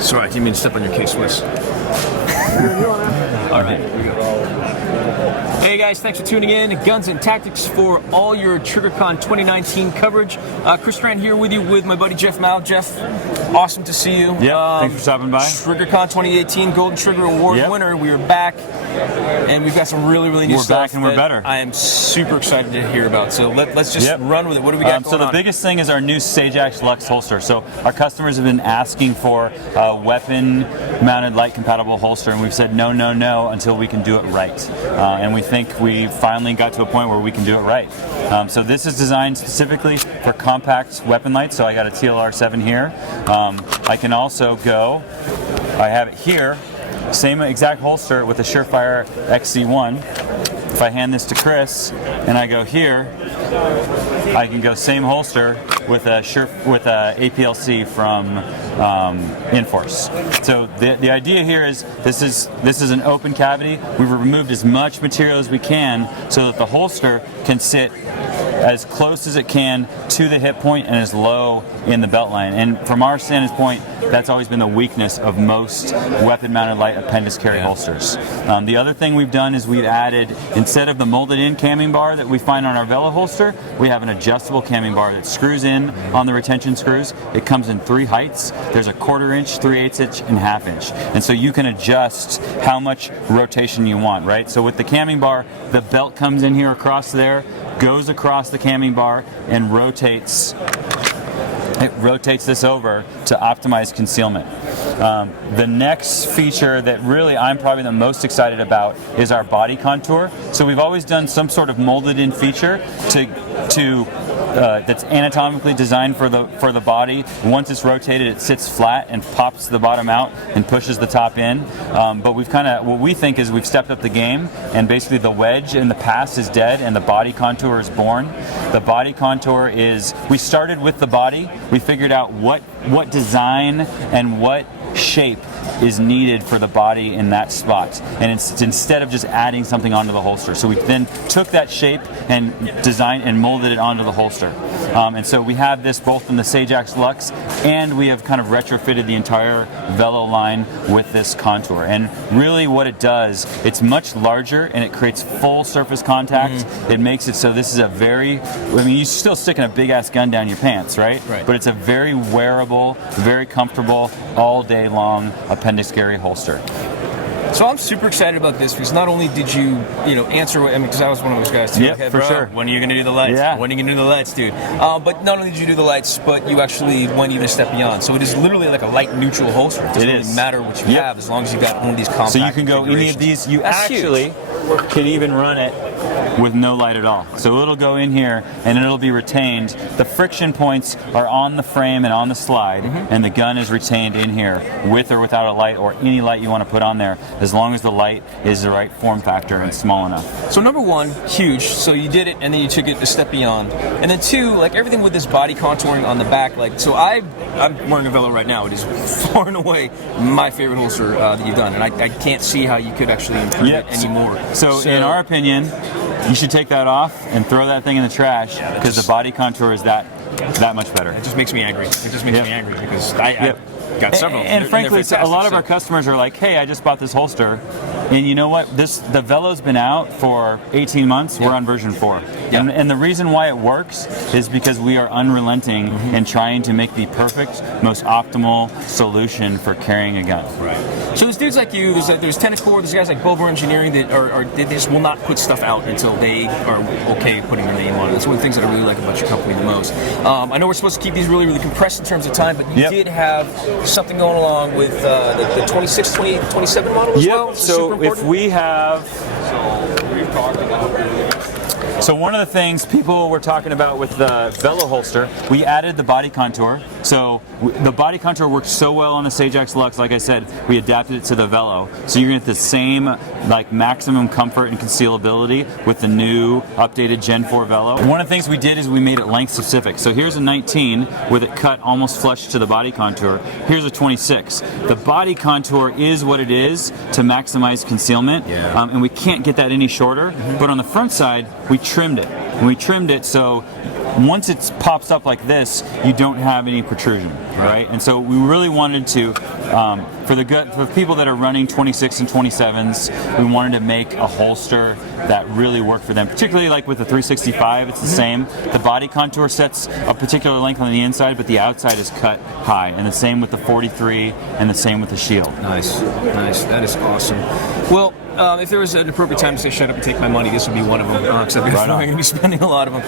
Sorry, I didn't mean to step on your K-Swiss. All right. Hey guys, thanks for tuning in. Guns and Tactics for all your Triggercon 2019 coverage. Chris Strand here with you with my buddy Jeff Mao. Jeff, awesome to see you. Yeah, thanks for stopping by. Triggercon 2018 Golden Trigger Award winner. We are back, and we've got some really new stuff. We're back and we're better. I am super excited to hear about. So let's just run with it. What do we got going on? So the biggest thing is our new Sajak Selects holster. So our customers have been asking for a weapon-mounted light-compatible holster, and we've said no until we can do it right. And we think we finally got to a point where we can do it right. So this is designed specifically for compact weapon lights. So I got a TLR7 here. I can also go, I have it here, same exact holster with a Surefire XC1. If I hand this to Chris and I go here, I can go same holster with a APLC from Inforce. So the idea here is this is an open cavity. We've removed as much material as we can so that the holster can sit as close as it can to the hip point and as low in the belt line. And from our standpoint, that's always been the weakness of most weapon-mounted light appendix carry holsters. The other thing we've done is we've added, instead of the molded-in camming bar that we find on our Velo holster, we have an adjustable camming bar that screws in on the retention screws. It comes in 3 heights. There's a 1/4 inch, 3/8 inch, and 1/2 inch. And so you can adjust how much rotation you want, right? So with the camming bar, the belt comes in here across there, goes across the camming bar, and rotates. It rotates this over to optimize concealment. The next feature that really I'm probably the most excited about is our body contour. So we've always done some sort of molded in feature that's anatomically designed for the body. Once it's rotated, it sits flat and pops the bottom out and pushes the top in. But we've what we think is we've stepped up the game, and basically the wedge in the past is dead and the body contour is born. The body contour is, we started with the body. We figured out what design and what shape is needed for the body in that spot, and it's instead of just adding something onto the holster. So we then took that shape and designed and molded it onto the holster. And so we have this both in the Sajak Selects, and we have kind of retrofitted the entire Velo line with this contour. And really what it does, it's much larger and it creates full surface contact. It makes it so this is a very, I mean, you're still sticking a big ass gun down your pants, right? But it's a very wearable, very comfortable, all day long appendix carry holster. So I'm super excited about this because not only did you answer, I mean, because I was one of those guys too. Yeah, for sure. When are you going to do the lights? Yeah. When are you going to do the lights, dude? But not only did you do the lights, but you actually went even a step beyond. So it is literally like a light neutral holster. It doesn't really matter what you have as long as you've got one of these compact. So you can go any of these. You actually can even run it with no light at all. So it'll go in here and it'll be retained. The friction points are on the frame and on the slide, and the gun is retained in here with or without a light or any light you want to put on there, as long as the light is the right form factor and small enough. So number one, huge. So you did it and then you took it a step beyond. And then two, like everything with this body contouring on the back, like, so I'm wearing a Velo right now. It is far and away my favorite holster that you've done, and I can't see how you could actually improve it anymore. So in our opinion, you should take that off and throw that thing in the trash, because the body contour is that much better. It just makes me angry. It just makes me angry because I got several. And frankly, a lot of our customers are like, hey, I just bought this holster, and you know what? The Velo's been out for 18 months. We're on version 4. And the reason why it works is because we are unrelenting in trying to make the perfect, most optimal solution for carrying a gun. So there's dudes like you, there's Tenicor, there's guys like Bobo Engineering that they just will not put stuff out until they are okay putting their name on it. That's one of the things that I really like about your company the most. I know we're supposed to keep these really compressed in terms of time, but you did have something going along with the 26, 27 model as well? So if we have... So one of the things people were talking about with the Velo holster, we added the body contour. So the body contour worked so well on the Sajak Selects, like I said, we adapted it to the Velo. So you're going to get the same like maximum comfort and concealability with the new updated Gen 4 Velo. One of the things we did is we made it length specific. So here's a 19 with it cut almost flush to the body contour. Here's a 26. The body contour is what it is to maximize concealment, and we can't get that any shorter. But on the front side, we trimmed it. And we trimmed it so once it pops up like this, you don't have any protrusion. right? And so we really wanted to, for the people that are running 26 and 27s, we wanted to make a holster that really worked for them. Particularly like with the 365, it's the same. The body contour sets a particular length on the inside, but the outside is cut high. And the same with the 43, and the same with the Shield. Nice, nice. That is awesome. Well, if there was an appropriate time to say shut up and take my money, this would be one of them. Because I'm going to be spending a lot of them.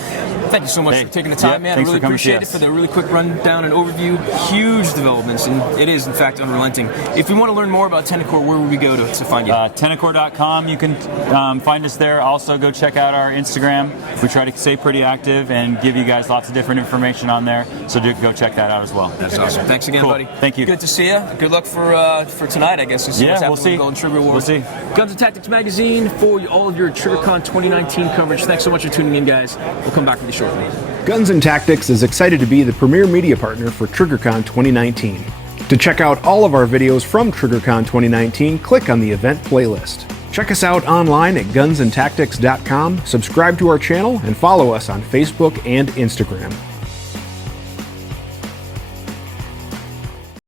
Thank you so much for taking the time, man. I really appreciate it for the really quick rundown and overview. Huge developments, and it is, in fact, unrelenting. If we want to learn more about Tenicor, where would we go to find you? Tenicor.com. You can find us there. Also, go check out our Instagram. We try to stay pretty active and give you guys lots of different information on there. So go check that out as well. That's awesome. Thanks again, buddy. Thank you. Good to see you. Good luck for tonight, I guess. We'll see. Golden Trigger Awards. We'll see. Guns and Tactics Magazine for all of your Triggercon 2019 coverage. Thanks so much for tuning in, guys. We'll come back with you shortly. Guns and Tactics is excited to be the premier media partner for Triggercon 2019. To check out all of our videos from Triggercon 2019, click on the event playlist. Check us out online at gunsandtactics.com, subscribe to our channel, and follow us on Facebook and Instagram.